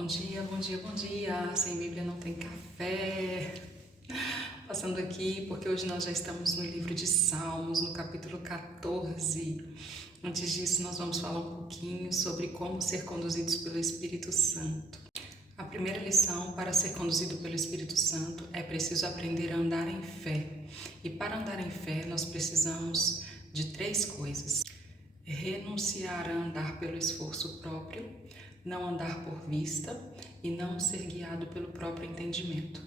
Bom dia, bom dia, bom dia. Sem Bíblia não tem café. Passando aqui porque hoje nós já estamos no livro de Salmos, no capítulo 14. Antes disso, nós vamos falar um pouquinho sobre como ser conduzidos pelo Espírito Santo. A primeira lição para ser conduzido pelo Espírito Santo é preciso aprender a andar em fé. E para andar em fé, nós precisamos de 3 coisas: renunciar a andar pelo esforço próprio, não andar por vista e não ser guiado pelo próprio entendimento.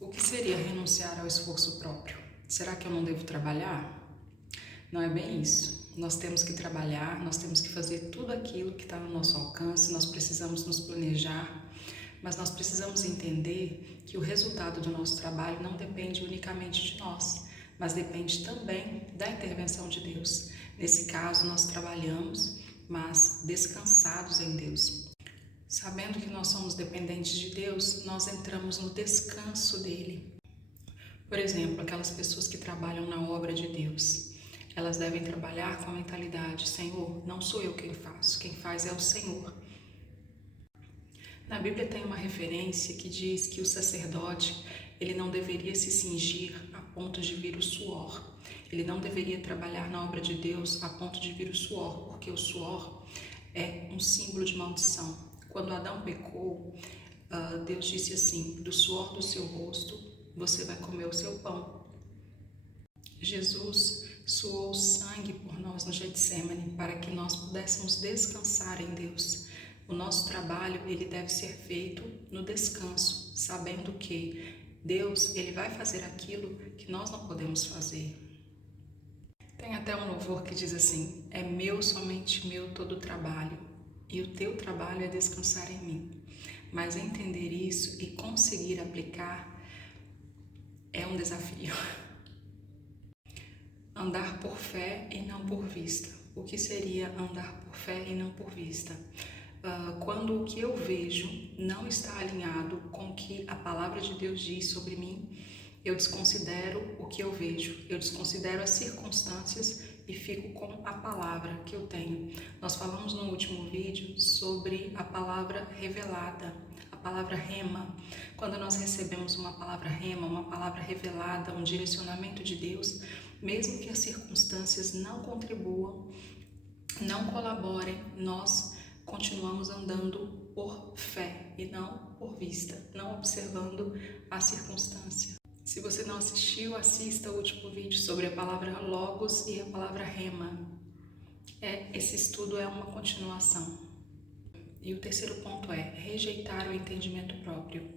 O que seria renunciar ao esforço próprio? Será que eu não devo trabalhar? Não é bem isso. Nós temos que trabalhar, nós temos que fazer tudo aquilo que está no nosso alcance, nós precisamos nos planejar, mas nós precisamos entender que o resultado do nosso trabalho não depende unicamente de nós, mas depende também da intervenção de Deus. Nesse caso, nós trabalhamos, mas descansados em Deus. Sabendo que nós somos dependentes de Deus, nós entramos no descanso dele. Por exemplo, aquelas pessoas que trabalham na obra de Deus, elas devem trabalhar com a mentalidade: Senhor, não sou eu quem faço, quem faz é o Senhor. Na Bíblia tem uma referência que diz que o sacerdote, ele não deveria se cingir a ponto de vir o suor. Ele não deveria trabalhar na obra de Deus a ponto de vir o suor, porque o suor é um símbolo de maldição. Quando Adão pecou, Deus disse assim: do suor do seu rosto você vai comer o seu pão. Jesus suou sangue por nós no Getsêmani para que nós pudéssemos descansar em Deus. O nosso trabalho, ele deve ser feito no descanso, sabendo que Deus, ele vai fazer aquilo que nós não podemos fazer. Tem até um louvor que diz assim: é meu, somente meu, todo o trabalho, e o teu trabalho é descansar em mim. Mas entender isso e conseguir aplicar é um desafio. Andar por fé e não por vista. O que seria andar por fé e não por vista? Quando o que eu vejo não está alinhado com o que a palavra de Deus diz sobre mim, eu desconsidero o que eu vejo, eu desconsidero as circunstâncias e fico com a palavra que eu tenho. Nós falamos no último vídeo sobre a palavra revelada, a palavra rema. Quando nós recebemos uma palavra rema, uma palavra revelada, um direcionamento de Deus, mesmo que as circunstâncias não contribuam, não colaborem, nós continuamos andando por fé e não por vista, não observando a circunstância. Se você não assistiu, assista o último vídeo sobre a palavra logos e a palavra rema. Esse estudo é uma continuação. E o terceiro ponto é rejeitar o entendimento próprio.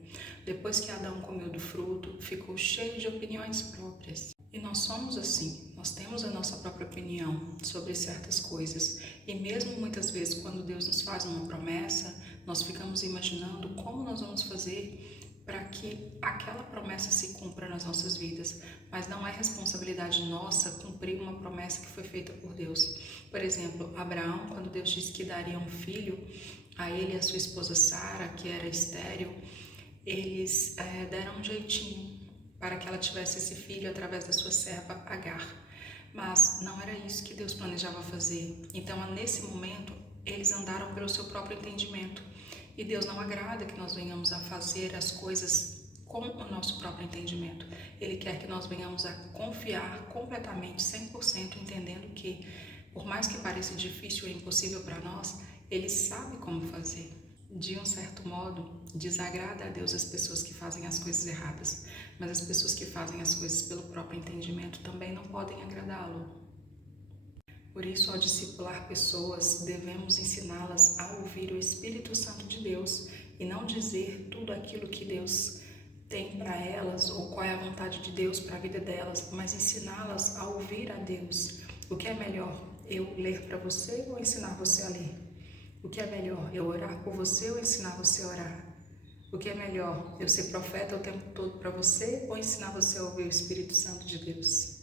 Depois que Adão comeu do fruto, ficou cheio de opiniões próprias. E nós somos assim, nós temos a nossa própria opinião sobre certas coisas. E mesmo muitas vezes quando Deus nos faz uma promessa, nós ficamos imaginando como nós vamos fazer para que aquela promessa se cumpra nas nossas vidas. Mas não é responsabilidade nossa cumprir uma promessa que foi feita por Deus. Por exemplo, Abraão, quando Deus disse que daria um filho a ele e a sua esposa Sara, que era estéril, eles deram um jeitinho para que ela tivesse esse filho através da sua serva Agar. Mas não era isso que Deus planejava fazer. Então, nesse momento, eles andaram pelo seu próprio entendimento. E Deus não agrada que nós venhamos a fazer as coisas com o nosso próprio entendimento. Ele quer que nós venhamos a confiar completamente, 100%, entendendo que, por mais que pareça difícil ou impossível para nós, Ele sabe como fazer. De um certo modo, desagrada a Deus as pessoas que fazem as coisas erradas, mas as pessoas que fazem as coisas pelo próprio entendimento também não podem agradá-lo. Por isso, ao discipular pessoas, devemos ensiná-las a ouvir o Espírito Santo de Deus e não dizer tudo aquilo que Deus tem para elas ou qual é a vontade de Deus para a vida delas, mas ensiná-las a ouvir a Deus. O que é melhor, eu ler para você ou ensinar você a ler? O que é melhor, eu orar por você ou ensinar você a orar? O que é melhor, eu ser profeta o tempo todo para você ou ensinar você a ouvir o Espírito Santo de Deus?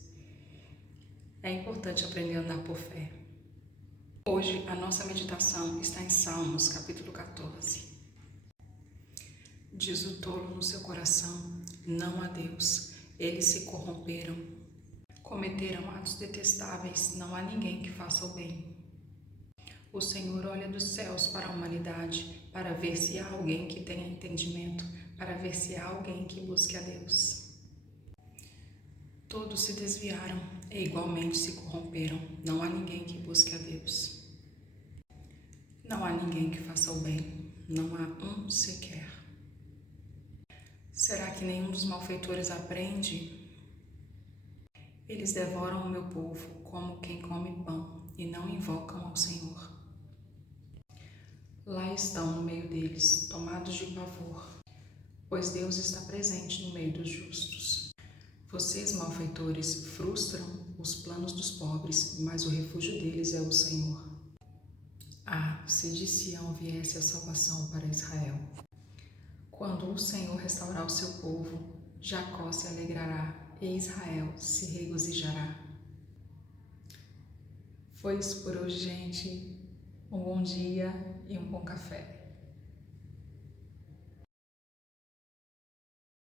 É importante aprender a andar por fé. Hoje a nossa meditação está em Salmos, capítulo 14. Diz o tolo no seu coração: não há Deus. Eles se corromperam, cometeram atos detestáveis, não há ninguém que faça o bem. O Senhor olha dos céus para a humanidade, para ver se há alguém que tenha entendimento, para ver se há alguém que busque a Deus. Todos se desviaram e igualmente se corromperam. Não há ninguém que busque a Deus. Não há ninguém que faça o bem. Não há um sequer. Será que nenhum dos malfeitores aprende? Eles devoram o meu povo como quem come pão e não invocam ao Senhor. Lá estão no meio deles, tomados de pavor, pois Deus está presente no meio dos justos. Vocês, malfeitores, frustram os planos dos pobres, mas o refúgio deles é o Senhor. Ah, se de Sião viesse a salvação para Israel. Quando o Senhor restaurar o seu povo, Jacó se alegrará e Israel se regozijará. Foi isso por hoje, gente. Um bom dia e um bom café.